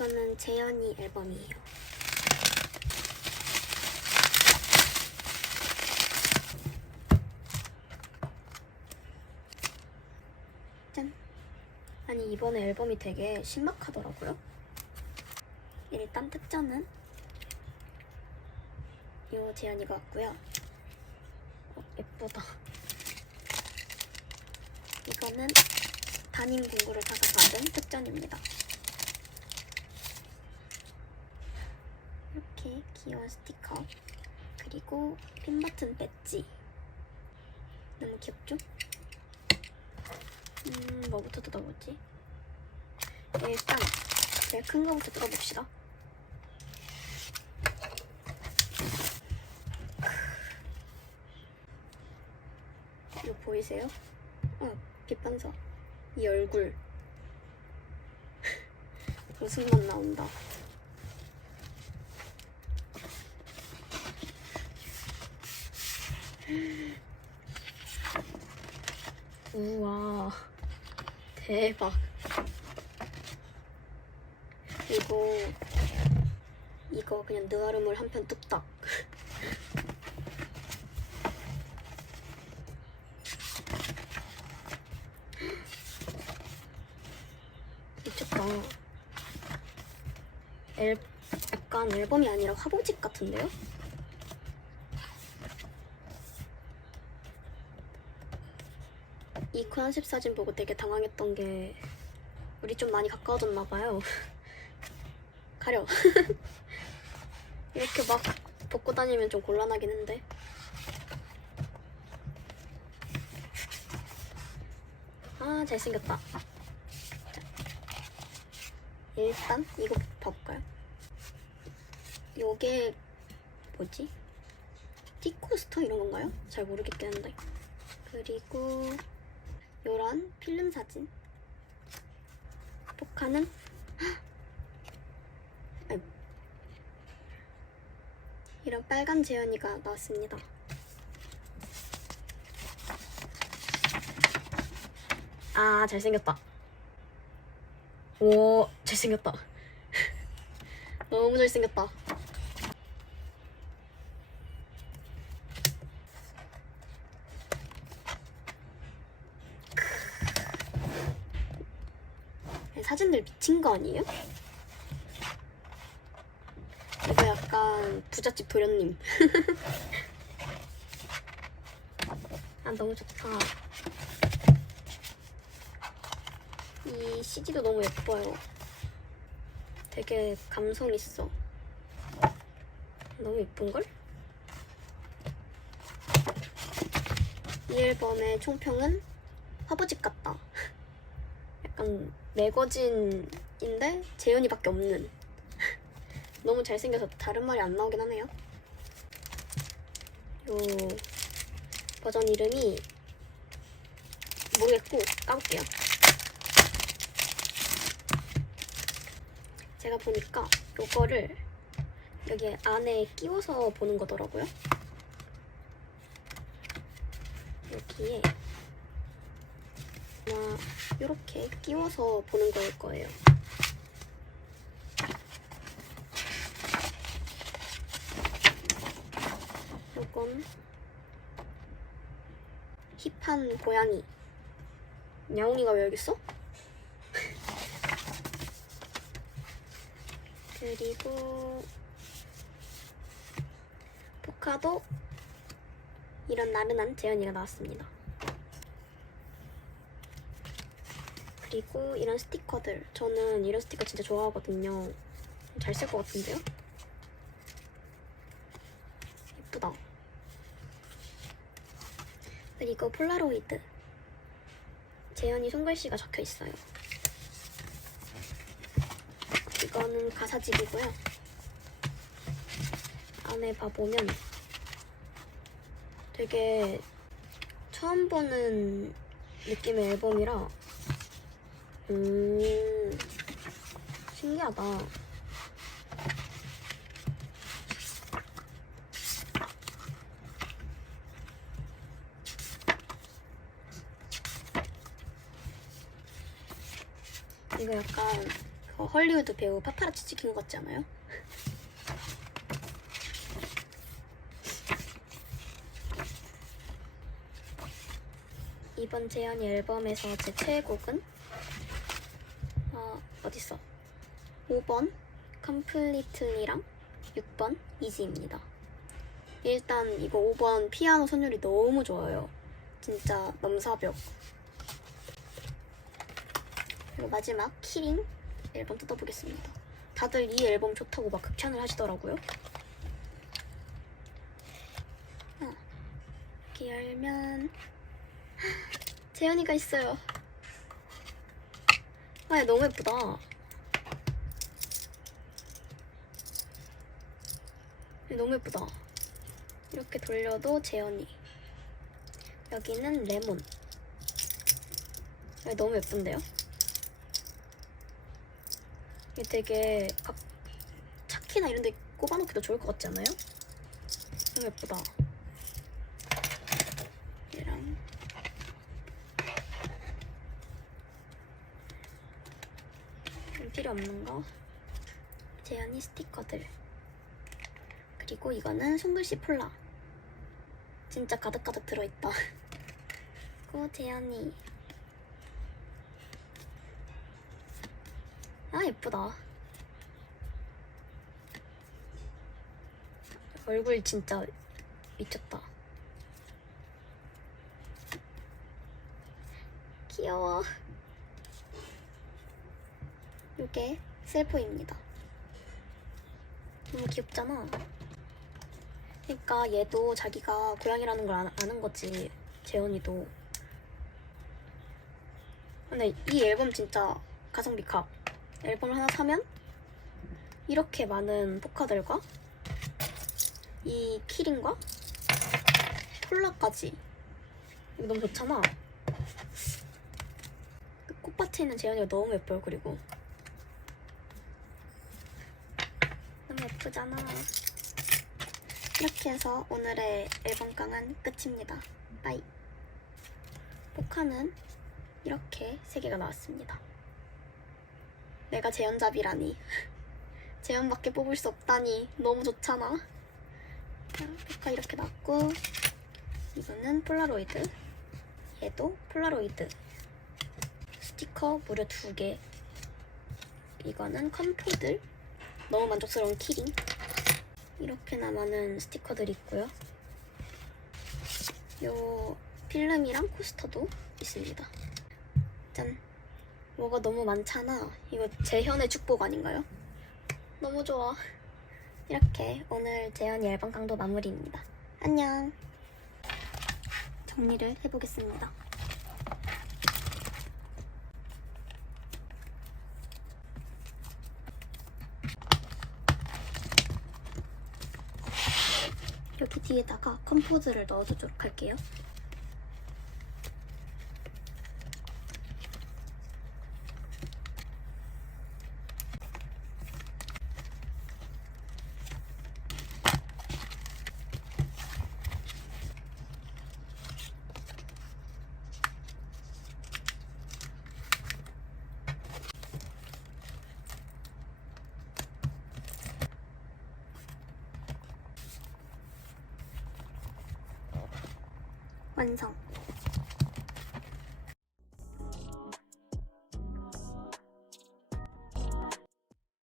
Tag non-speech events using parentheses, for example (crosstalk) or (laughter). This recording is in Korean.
이거는 재현이 앨범이에요. 짠. 아니 이번에 앨범이 되게 신박하더라고요. 일단 특전은 요 재현이가 왔고요. 어, 예쁘다. 이거는 담임 공구를 사서 받은 특전입니다. 이렇게 귀여운 스티커 그리고 핀 버튼 배지 너무 귀엽죠? 음 뭐부터 뜯어보지? 일단 제일 큰 거부터 뜯어봅시다. 이거 보이세요? 어, 빛반사. 이 얼굴. (laughs) 웃음만 나온다. 우와. 대박. 그리고 이거 그냥 느와르물 한편 뚝딱. 미쳤다. 앨, 약간 앨범이 아니라 화보집 같은데요? 이 컨셉 사진 보고 되게 당황했던 게 우리 좀 많이 가까워졌나 봐요. (laughs) 가려. (laughs) 이렇게 막 벗고 다니면 좀 곤란하긴 한데. 아 잘생겼다. 자, 일단 이거 봐볼까요? 요게 뭐지? 티코스터 이런 건가요? 잘 모르겠긴 한데. 그리고 요런 필름 사진. 포카는. 이런 빨간 재현이가 나왔습니다. 아 잘생겼다. 오 잘생겼다. (laughs) 너무 잘생겼다. 사진들 미친 거 아니에요? 이거 약간 부잣집 도련님. (laughs) 아 너무 좋다. 이 CD도 너무 예뻐요. 되게 감성 있어. 너무 예쁜걸? 이 앨범의 총평은 화보집 같다. (laughs) 약간 매거진인데 재현이밖에 없는. (laughs) 너무 잘생겨서 다른 말이 안 나오긴 하네요. 요 버전 이름이 모르겠고 까볼게요. 제가 보니까 요거를 여기 안에 끼워서 보는 거더라고요. 여기에 아마 이렇게 끼워서 보는 거일 거예요. 이건 힙한 고양이. 야옹이가 왜 여기 있어? (laughs) 그리고 포카도 이런 나른한 재현이가 나왔습니다. 그리고 이런 스티커들. 저는 이런 스티커 진짜 좋아하거든요. 잘 쓸 것 같은데요? 예쁘다. 그리고 폴라로이드. 재현이 손글씨가 적혀 있어요. 이거는 가사집이고요. 안에 봐보면 되게 처음 보는 느낌의 앨범이라 음 신기하다. 이거 약간 어, 헐리우드 배우 파파라치 찍힌 것 같지 않아요? (laughs) 이번 재현이 앨범에서 제 최애곡은 어, 어딨어? 5번 컴플리틀리랑 6번 이지입니다. 일단 이거 5번 피아노 선율이 너무 좋아요. 진짜 넘사벽. 그리고 마지막 키링 앨범 뜯어보겠습니다. 다들 이 앨범 좋다고 막 극찬을 하시더라고요. 어, 이렇게 열면 재현이가 있어요. 아, 얘 너무 예쁘다. 얘 너무 예쁘다. 이렇게 돌려도 재현이. 여기는 레몬. 얘 너무 예쁜데요? 이게 되게 각 차키나 이런 데 꼽아놓기도 좋을 것 같지 않아요? 너무 예쁘다. 얘랑 좀 필요 없는 거. 재현이 스티커들. 그리고 이거는 손글씨 폴라. 진짜 가득가득 들어있다. (laughs) 그리고 재현이. 아 예쁘다. 얼굴 진짜 미쳤다. 귀여워 이게 셀프입니다. 너무 귀엽잖아. 그러니까 얘도 자기가 고양이라는 걸 아- 아는 거지 재현이도. 근데 이 앨범 진짜 가성비 값 앨범을 하나 사면 이렇게 많은 포카들과 이 키링과 폴라까지. 이거 너무 좋잖아. 그 꽃밭에 있는 재현이가 너무 예뻐요 그리고 너무 예쁘잖아. 이렇게 해서 오늘의 앨범 강은 끝입니다. 빠이. 포카는 이렇게 세 개가 나왔습니다. 내가 재현잡이라니. (laughs) 재현밖에 뽑을 수 없다니. 너무 좋잖아. 자, 포카 이렇게 나왔고 이거는 폴라로이드. 얘도 폴라로이드. 스티커 무려 두 개. 이거는 컴포들 너무 만족스러운 키링 이렇게나 많은 스티커들이 있고요 요 필름이랑 코스터도 있습니다 짠 뭐가 너무 많잖아. 이거 재현의 축복 아닌가요? 너무 좋아. 이렇게 오늘 재현이 앨범 강도 마무리입니다. 안녕. 정리를 해보겠습니다. 여기 뒤에다가 컴포즈를 넣어주도록 할게요. 완성.